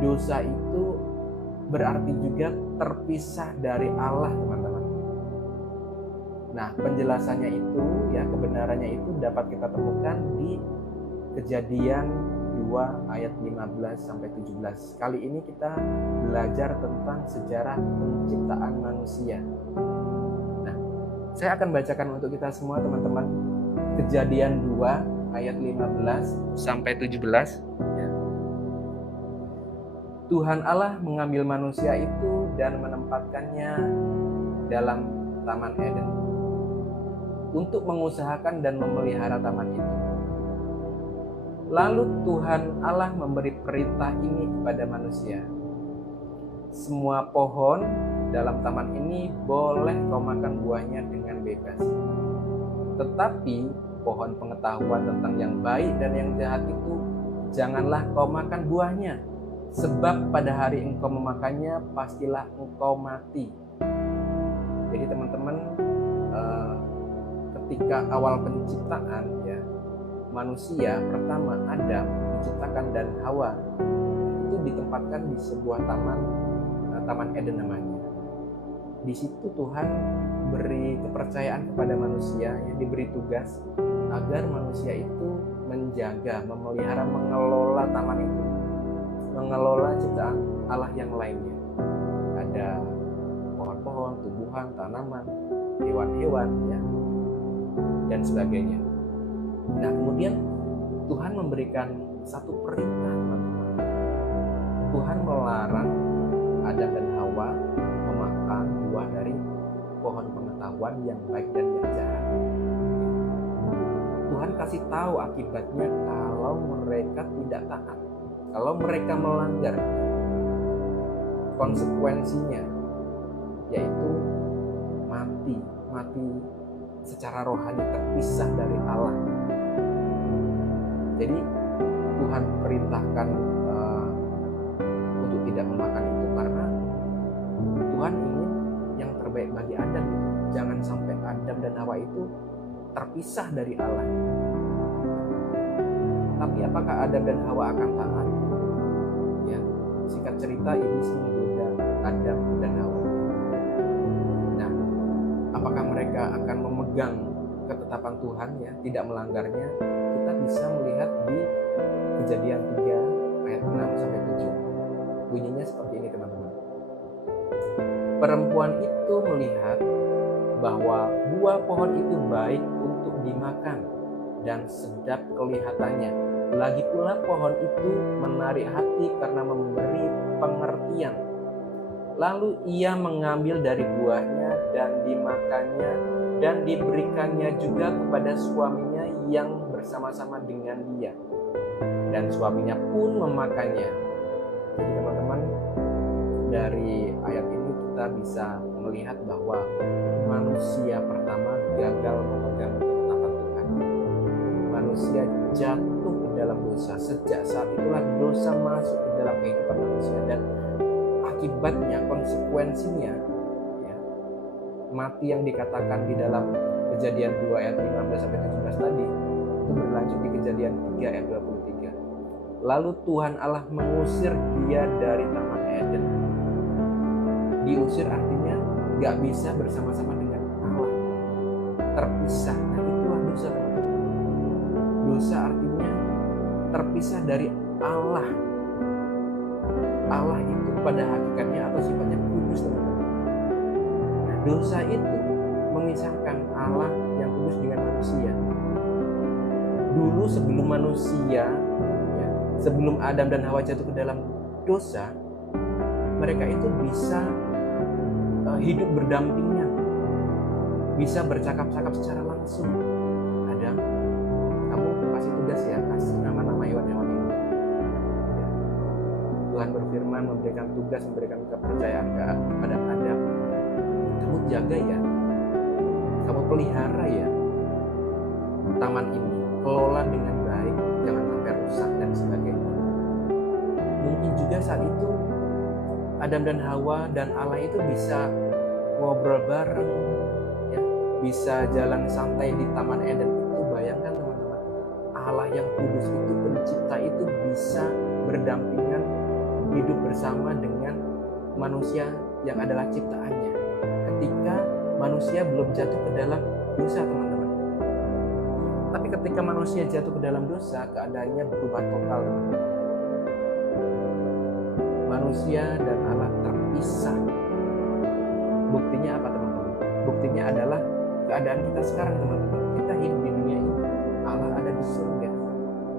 dosa itu berarti juga terpisah dari Allah, teman-teman. Nah, penjelasannya itu ya, kebenarannya itu dapat kita temukan di Kejadian 2 ayat 15 sampai 17. Kali ini kita belajar tentang sejarah penciptaan manusia. Nah, saya akan bacakan untuk kita semua, teman-teman. Kejadian 2 ayat 15 sampai 17 ya. Tuhan Allah mengambil manusia itu dan menempatkannya dalam Taman Eden untuk mengusahakan dan memelihara taman itu. Lalu Tuhan Allah memberi perintah ini kepada manusia. Semua pohon dalam taman ini boleh kau makan buahnya dengan bebas. Tetapi pohon pengetahuan tentang yang baik dan yang jahat itu janganlah kau makan buahnya. Sebab pada hari engkau memakannya pastilah engkau mati. Jadi teman-teman, ketika awal penciptaan ya, manusia pertama Adam diciptakan dan Hawa itu ditempatkan di sebuah taman Eden namanya. Di situ Tuhan beri kepercayaan kepada manusia yang diberi tugas agar manusia itu menjaga, memelihara, mengelola taman itu, mengelola ciptaan Allah yang lainnya. Ada pohon-pohon, tumbuhan, tanaman, hewan-hewan ya, dan sebagainya. Nah, kemudian Tuhan memberikan satu perintah, teman-teman. Tuhan melarang Adam dan Hawa memakan buah dari pohon pengetahuan yang baik dan yang jahat. Tuhan kasih tahu akibatnya kalau mereka tidak taat, kalau mereka melanggar. Konsekuensinya yaitu mati secara rohani, terpisah dari Allah. Jadi Tuhan perintahkan untuk tidak memakan itu karena Tuhan ingin yang terbaik bagi Adam. Jangan sampai Adam dan Hawa itu terpisah dari Allah. Tapi apakah Adam dan Hawa akan taat? Ya, singkat cerita, iblis menggoda Adam dan Hawa. Nah, apakah mereka akan memegang ketetapan Tuhan ya, tidak melanggarnya? Kita bisa melihat di Kejadian 3 ayat 6 sampai 7. Bunyinya seperti ini, teman-teman. Perempuan itu melihat bahwa buah pohon itu baik untuk dimakan dan sedap kelihatannya. Lagi pula pohon itu menarik hati karena memberi pengertian. Lalu ia mengambil dari buahnya dan dimakannya dan diberikannya juga kepada suaminya yang bersama-sama dengan dia. Dan suaminya pun memakannya. Jadi teman-teman, dari ayat ini kita bisa melihat bahwa manusia pertama gagal memegang ketetapan Tuhan. Manusia jatuh ke dalam dosa. Sejak saat itulah dosa masuk ke dalam kehidupan manusia, dan akibatnya, konsekuensinya ya, mati yang dikatakan di dalam Kejadian 2 ayat 15 sampai 17 tadi itu berlanjut di Kejadian 3 ayat 23. Lalu Tuhan Allah mengusir dia dari Taman Eden. Diusir artinya gak bisa bersama-sama dengan Allah, terpisah. Nah, itulah dosa, teman-teman. Dosa artinya terpisah dari Allah. Allah itu pada hakikatnya atau sifatnya kudus, teman-teman. Nah, dosa itu mengisahkan Allah yang kudus dengan manusia. Dulu sebelum manusia ya, sebelum Adam dan Hawa jatuh ke dalam dosa, mereka itu bisa hidup berdampingan, bisa bercakap-cakap secara langsung. Adam, kamu kasih tugas ya, kasih nama-nama hewan-hewan ini ya. Tuhan berfirman, memberikan tugas, memberikan kepercayaan kepada Adam. Kamu jaga ya, kamu pelihara ya taman ini, kelola dengan baik, jangan sampai rusak dan sebagainya. Mungkin juga saat itu Adam dan Hawa dan Allah itu bisa ngobrol bareng ya, bisa jalan santai di Taman Eden itu. Bayangkan, teman-teman, Allah yang kudus itu, pencipta itu, bisa berdampingan hidup bersama dengan manusia yang adalah ciptaannya. Ketika manusia belum jatuh ke dalam dosa, teman-teman. Tapi ketika manusia jatuh ke dalam dosa, keadaannya berubah total, teman-teman. Manusia dan Allah terpisah. Buktinya apa, teman-teman? Buktinya adalah keadaan kita sekarang, teman-teman. Kita hidup di dunia ini, Allah ada di surga.